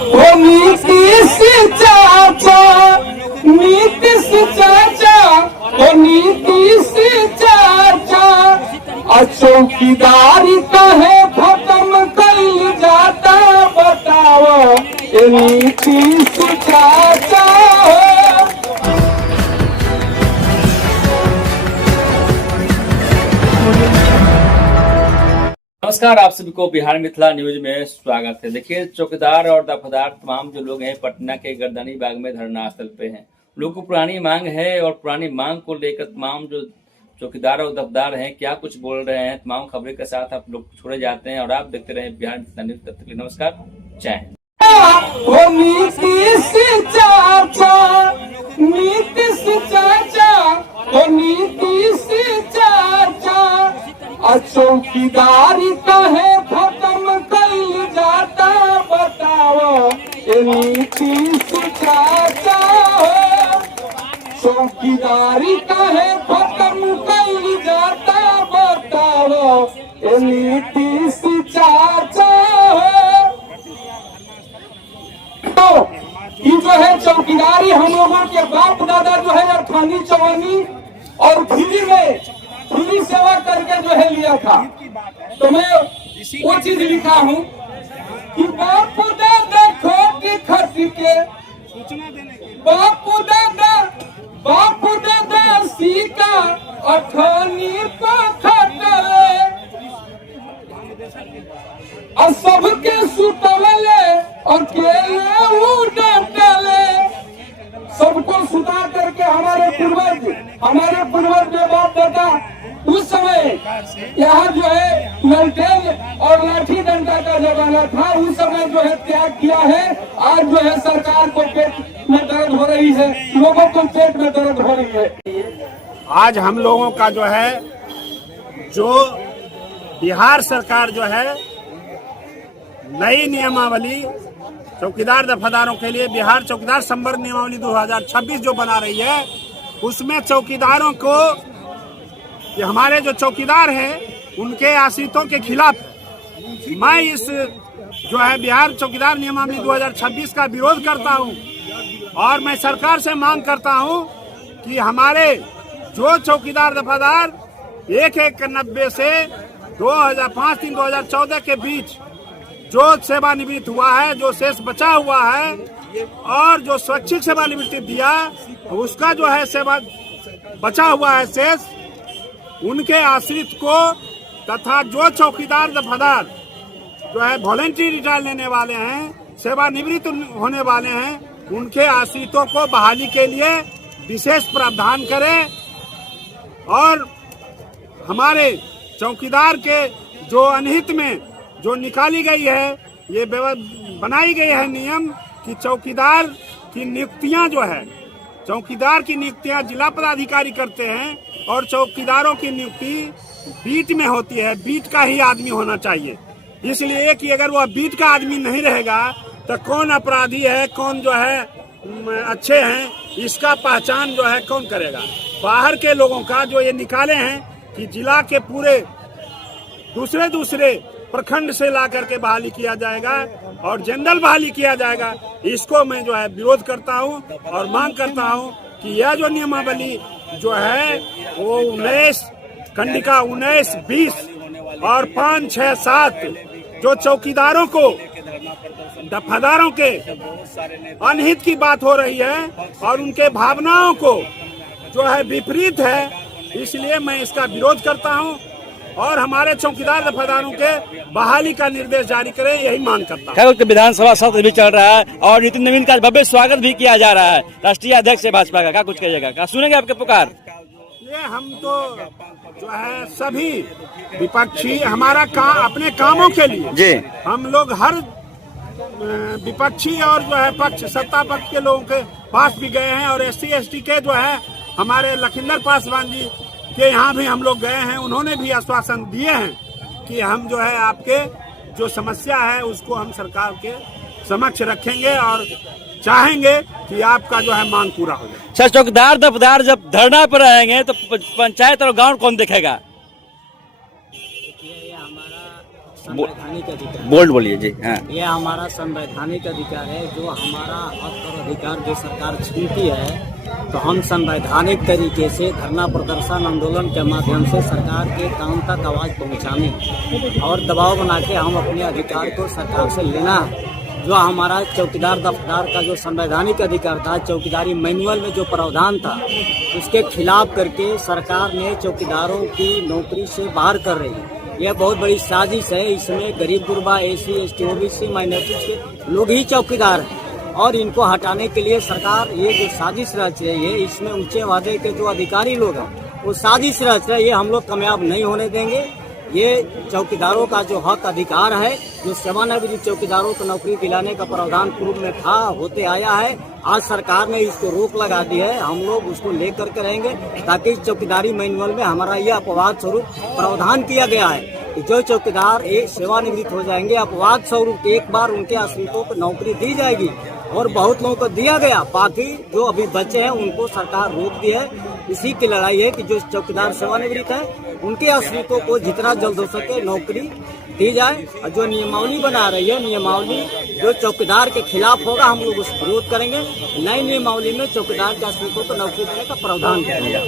ओ नीतीश चाचा, नीतीश चाचा, ओ नीतीश चाचा, चौकीदारी कहे खत्म कइल जाता, बताओ ए नीतीश चाचा। नमस्कार, आप सभी को बिहार मिथिला न्यूज में स्वागत है। देखिए, चौकीदार और दफादार तमाम जो लोग हैं पटना के गर्दनी बाग में धरना स्थल पे हैं। लोगों को पुरानी मांग है और पुरानी मांग को लेकर तमाम जो चौकीदार और दफादार हैं क्या कुछ बोल रहे हैं, तमाम खबरें के साथ आप लोग छोड़े जाते हैं और आप देखते रहे बिहार मिथिला न्यूज। तब तक के लिए नमस्कार, जय हिंद। नीतीश चाचा, नीतीश चाचा, ओ नीतीश चाचा, चौकीदारी कहे खत्म कइल जाता, बताओ ए नीतीश चाचा। चौकीदारी कहे खत्म कइल जाता, बताओ ए नीतीश चाचा। ये जो है चौकीदारी हम लोगों के बाप दादा जो है 58-54 और फ्री सेवा करके जो है लिया था। तो मैं वो चीज लिखा हूँ कि बाप दादा खोट खट के, बाप दादा सीका अठानी को खटले, और सबके सुतवले और केले उड़ले, सबको सुता करके हमारे पूर्वज के बाप दादा उस समय यहाँ जो है ललटेन और लाठी डंडा का जमाना था, उस समय जो है त्याग किया है। आज जो है सरकार को पेट में दर्द हो रही है, लोगों को पेट में दर्द हो रही है। आज हम लोगों का जो है, जो बिहार सरकार जो है नई नियमावली चौकीदार दफादारों के लिए बिहार चौकीदार संवर्ग नियमावली 2026 जो बना रही है, उसमें चौकीदारों को, हमारे जो चौकीदार हैं उनके आश्रितों के खिलाफ मैं इस जो है बिहार चौकीदार नियमावली 2026 का विरोध करता हूं। और मैं सरकार से मांग करता हूं कि हमारे जो चौकीदार दफादार 1/1/90 से 5/3/2014 के बीच जो सेवानिवृत्त हुआ है, जो शेष बचा हुआ है और जो स्वैच्छिक सेवानिवृत्ति दिया उसका जो है सेवा बचा हुआ है शेष, उनके आश्रित को तथा जो चौकीदार दफादार जो है वॉलंटरी रिटायर लेने वाले हैं, सेवानिवृत्त होने वाले हैं, उनके आश्रितों को बहाली के लिए विशेष प्रावधान करें। और हमारे चौकीदार के जो अनहित में जो निकाली गई है, ये बनाई गई है नियम कि चौकीदार की नियुक्तियां जो है, चौकीदार की नियुक्तियां जिला पदाधिकारी करते हैं और चौकीदारों की नियुक्ति बीट में होती है। बीट का ही आदमी होना चाहिए, इसलिए कि अगर वह बीट का आदमी नहीं रहेगा तो कौन अपराधी है, कौन जो है अच्छे हैं, इसका पहचान जो है कौन करेगा। बाहर के लोगों का जो ये निकाले हैं कि जिला के पूरे दूसरे प्रखंड से ला करके बहाली किया जाएगा और जनरल बहाली किया जाएगा, इसको मैं जो है विरोध करता हूं और मांग करता हूं कि यह जो नियमावली जो है वो 19 खंडिका 19, 20 और 5, 6, 7 जो चौकीदारों को दफादारों के अनहित की बात हो रही है और उनके भावनाओं को जो है विपरीत है, इसलिए मैं इसका विरोध करता हूं और हमारे चौकीदार दफादारों के बहाली का निर्देश जारी करें, यही मांग करता हूं। खैर, विधानसभा सत्र भी चल रहा है और नितिन नवीन का भव्य स्वागत भी किया जा रहा है। राष्ट्रीय अध्यक्ष है भाजपा का, क्या कुछ कहिएगा, क्या सुनेंगे आपके पुकार? ये हम तो जो है सभी विपक्षी हमारा अपने कामों के लिए जी, हम लोग हर विपक्षी और जो है पक्ष, सत्ता पक्ष के लोगों के पास भी गए हैं और SC ST के जो है हमारे लखिंदर पासवान जी के यहाँ भी हम लोग गए हैं। उन्होंने भी आश्वासन दिए हैं कि हम जो है आपके जो समस्या है उसको हम सरकार के समक्ष रखेंगे और चाहेंगे कि आपका जो है मांग पूरा हो जाए। सर, चौकीदार दफादार जब धरना पर रहेंगे तो पंचायत और गांव कौन देखेगा? संवैधानिक अधिकार। बोल्ड बोलिए जी। हाँ, ये हमारा संवैधानिक अधिकार है, जो हमारा हक और अधिकार जो सरकार छीनती है, तो हम संवैधानिक तरीके से धरना प्रदर्शन आंदोलन के माध्यम से सरकार के कान तक आवाज़ पहुंचाने और दबाव बना के हम अपने अधिकार को सरकार से लेना है। जो हमारा चौकीदार दफ्तर का जो संवैधानिक अधिकार था, चौकीदारी मैनुअल में जो प्रावधान था, उसके खिलाफ करके सरकार ने चौकीदारों की नौकरी से बाहर कर रही है। यह बहुत बड़ी साजिश है। इसमें गरीब गुरबा, एसी, एसटी, ओबीसी, माइनॉरिटीज के लोग ही चौकीदार हैं और इनको हटाने के लिए सरकार ये जो साजिश रच रही है, इसमें ऊंचे वादे के जो अधिकारी लोग हैं वो साजिश रच रहे हैं। ये हम लोग कामयाब नहीं होने देंगे। ये चौकीदारों का जो हक अधिकार है, जो सेवानिवृत्त चौकीदारों को नौकरी दिलाने का प्रावधान पूर्व में था, होते आया है, आज सरकार ने इसको रोक लगा दी है। हम लोग उसको लेकर के रहेंगे ताकि चौकीदारी मैनुअल में हमारा यह अपवाद स्वरूप प्रावधान किया गया है कि जो चौकीदार एक सेवानिवृत्त हो जाएंगे, अपवाद स्वरूप एक बार उनके आश्रितों को नौकरी दी जाएगी और बहुत लोगों को दिया गया। बाकी जो अभी बचे हैं उनको सरकार रोक दी है। इसी की लड़ाई है कि जो चौकीदार सेवानिवृत्त है उनके आश्रितों को जितना जल्द हो सके नौकरी दी जाए। और जो नियमावली बना रही है, नियमावली जो चौकीदार के खिलाफ होगा, हम लोग उसका विरोध करेंगे। नई नियमावली में चौकीदार के आश्रितों को नौकरी देने का प्रावधान करेंगे।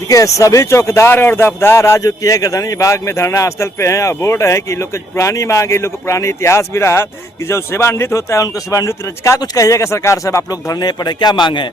देखिए, सभी चौकीदार और दफ्तार आज जो किए गर्दनी बाग में धरना स्थल पे हैं और बोल रहे हैं कि लोग की पुरानी मांग है, लोग का पुरानी इतिहास भी रहा कि जो सेवानिवृत्त होता है उनको सेवानिवृत्त। क्या कुछ कहिएगा सरकार से? आप लोग धरने पड़े, क्या मांग है?